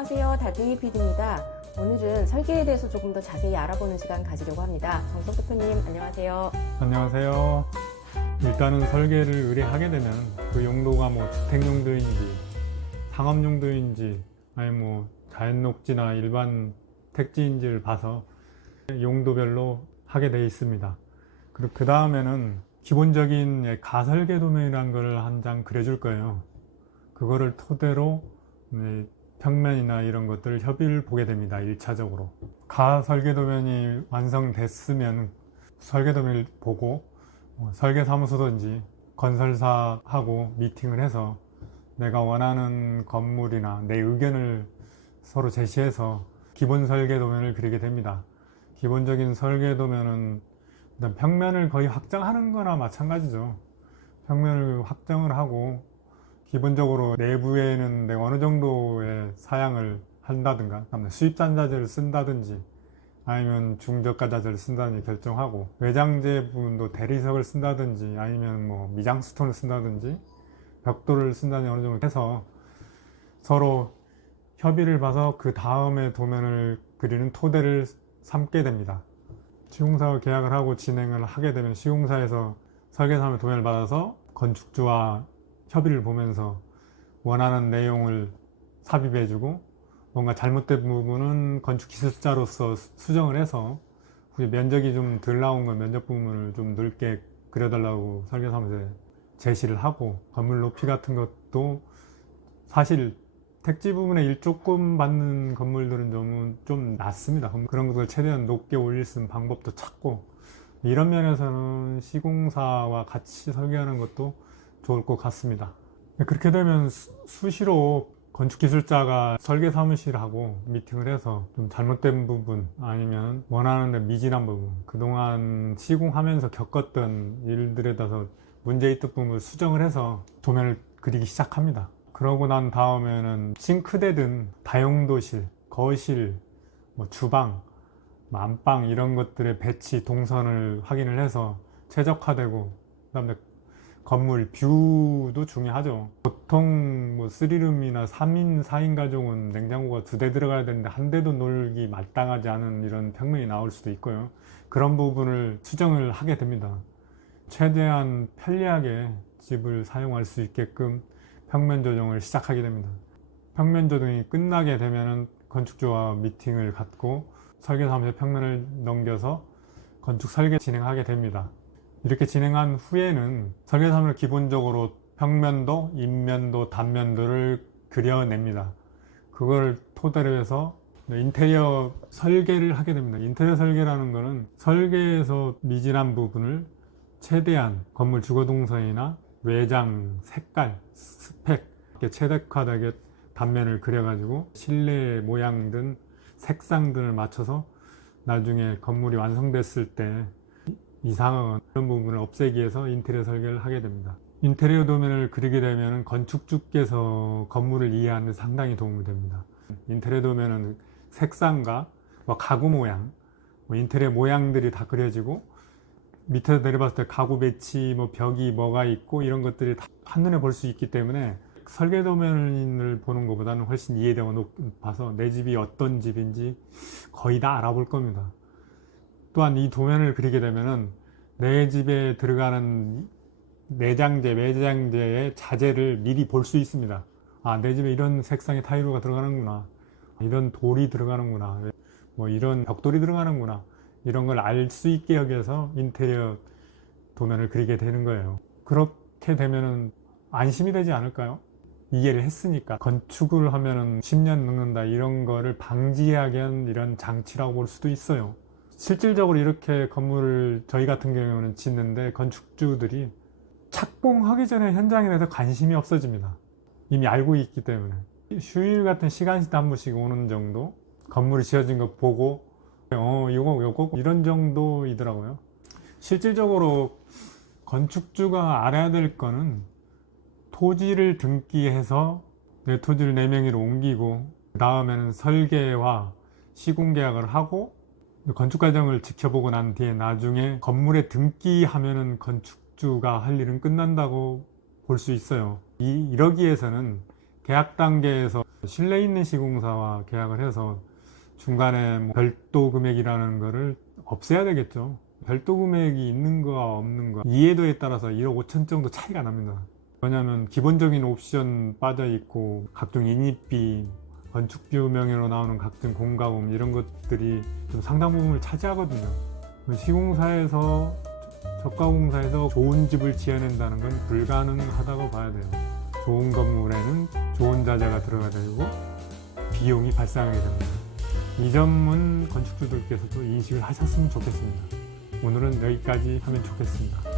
안녕하세요. 달팽이 PD입니다. 오늘은 설계에 대해서 조금 더 자세히 알아보는 시간 가지려고 합니다. 정석 대표님, 안녕하세요. 안녕하세요. 일단은 설계를 의뢰하게 되면 그 용도가 뭐 주택용도인지 상업용도인지 아니 뭐 자연녹지나 일반 택지인지를 봐서 용도별로 하게 되어 있습니다. 그리고 그 다음에는 기본적인 가설계 도면이라는 걸 한 장 그려줄 거예요. 그거를 토대로 평면이나 이런 것들 협의를 보게 됩니다. 1차적으로 가설계 도면이 완성됐으면 설계 도면을 보고 설계사무소든지 건설사하고 미팅을 해서 내가 원하는 건물이나 내 의견을 서로 제시해서 기본 설계 도면을 그리게 됩니다. 기본적인 설계 도면은 일단 평면을 거의 확장하는 거나 마찬가지죠. 평면을 확장을 하고 기본적으로 내부에는 내가 어느 정도의 사양을 한다든가 수입산자재를 쓴다든지 아니면 중저가 자재를 쓴다든지 결정하고 외장재 부분도 대리석을 쓴다든지 아니면 뭐 미장스톤을 쓴다든지 벽돌을 쓴다든지 어느 정도 해서 서로 협의를 봐서 그 다음에 도면을 그리는 토대를 삼게 됩니다. 시공사와 계약을 하고 진행을 하게 되면 시공사에서 설계사의 도면을 받아서 건축주와 협의를 보면서 원하는 내용을 삽입해주고 뭔가 잘못된 부분은 건축기술자로서 수정을 해서 면적이 좀 덜 나온 건 면적 부분을 좀 넓게 그려달라고 설계사무소에 제시를 하고 건물 높이 같은 것도 사실 택지 부분에 일조금 받는 건물들은 좀 낮습니다. 그런 것을 최대한 높게 올릴 수 있는 방법도 찾고 이런 면에서는 시공사와 같이 설계하는 것도 좋을 것 같습니다. 그렇게 되면 수시로 건축기술자가 설계사무실하고 미팅을 해서 좀 잘못된 부분 아니면 원하는 데 미진한 부분 그동안 시공하면서 겪었던 일들에 대해서 문제 있던 부분을 수정을 해서 도면을 그리기 시작합니다. 그러고 난 다음에는 싱크대든 다용도실, 거실, 주방, 안방 이런 것들의 배치, 동선을 확인을 해서 최적화되고 그다음에 건물 뷰도 중요하죠. 보통 3룸이나 3인, 4인 가족은 냉장고가 2대 들어가야 되는데 한 대도 놀기 마땅하지 않은 이런 평면이 나올 수도 있고요. 그런 부분을 수정을 하게 됩니다. 최대한 편리하게 집을 사용할 수 있게끔 평면 조정을 시작하게 됩니다. 평면 조정이 끝나게 되면 건축주와 미팅을 갖고 설계사무소에 평면을 넘겨서 건축 설계 진행하게 됩니다. 이렇게 진행한 후에는 설계사무소는 기본적으로 평면도, 인면도, 단면도를 그려냅니다. 그걸 토대로 해서 인테리어 설계를 하게 됩니다. 인테리어 설계라는 것은 설계에서 미진한 부분을 최대한 건물 주거동선이나 외장, 색깔, 스펙 이렇게 최적화되게 단면을 그려가지고 실내 모양 등 색상 등을 맞춰서 나중에 건물이 완성됐을 때 이상한 이런 부분을 없애기 위해서 인테리어 설계를 하게 됩니다. 인테리어 도면을 그리게 되면 건축주께서 건물을 이해하는 데 상당히 도움이 됩니다. 인테리어 도면은 색상과 가구 모양, 인테리어 모양들이 다 그려지고 밑에서 내려봤을 때 가구 배치, 벽이 뭐가 있고 이런 것들이 다 한눈에 볼 수 있기 때문에 설계 도면을 보는 것보다는 훨씬 이해도가 높아서 내 집이 어떤 집인지 거의 다 알아볼 겁니다. 또한 이 도면을 그리게 되면은 내 집에 들어가는 내장재, 외장재의 자재를 미리 볼 수 있습니다. 아, 내 집에 이런 색상의 타일로가 들어가는구나. 이런 돌이 들어가는구나. 이런 벽돌이 들어가는구나. 이런 걸 알 수 있게 여기서 인테리어 도면을 그리게 되는 거예요. 그렇게 되면은 안심이 되지 않을까요? 이해를 했으니까. 건축을 하면은 10년 늙는다 이런 거를 방지하게 한 이런 장치라고 볼 수도 있어요. 실질적으로 이렇게 건물을 저희 같은 경우는 짓는데 건축주들이 착공하기 전에 현장에 대해서 관심이 없어집니다. 이미 알고 있기 때문에. 휴일 같은 시간씩 한 번씩 오는 정도 건물이 지어진 거 보고 요거 이런 정도이더라고요. 실질적으로 건축주가 알아야 될 거는 토지를 등기해서 내 토지를 내 명의로 옮기고 그 다음에는 설계와 시공계약을 하고 건축 과정을 지켜보고 난 뒤에 나중에 건물에 등기하면은 건축주가 할 일은 끝난다고 볼 수 있어요. 이러기 위해서는 계약 단계에서 실내에 있는 시공사와 계약을 해서 중간에 뭐 별도 금액이라는 거를 없애야 되겠죠. 별도 금액이 있는 거와 없는 거 이해도에 따라서 1억 5천 정도 차이가 납니다. 왜냐하면 기본적인 옵션 빠져 있고 각종 인입비, 건축비용 명의로 나오는 각종 공과금 이런 것들이 좀 상당 부분을 차지하거든요. 시공사에서 저가공사에서 좋은 집을 지어낸다는 건 불가능하다고 봐야 돼요. 좋은 건물에는 좋은 자재가 들어가야 되고 비용이 발생하게 됩니다. 이 점은 건축주들께서도 인식을 하셨으면 좋겠습니다. 오늘은 여기까지 하면 좋겠습니다.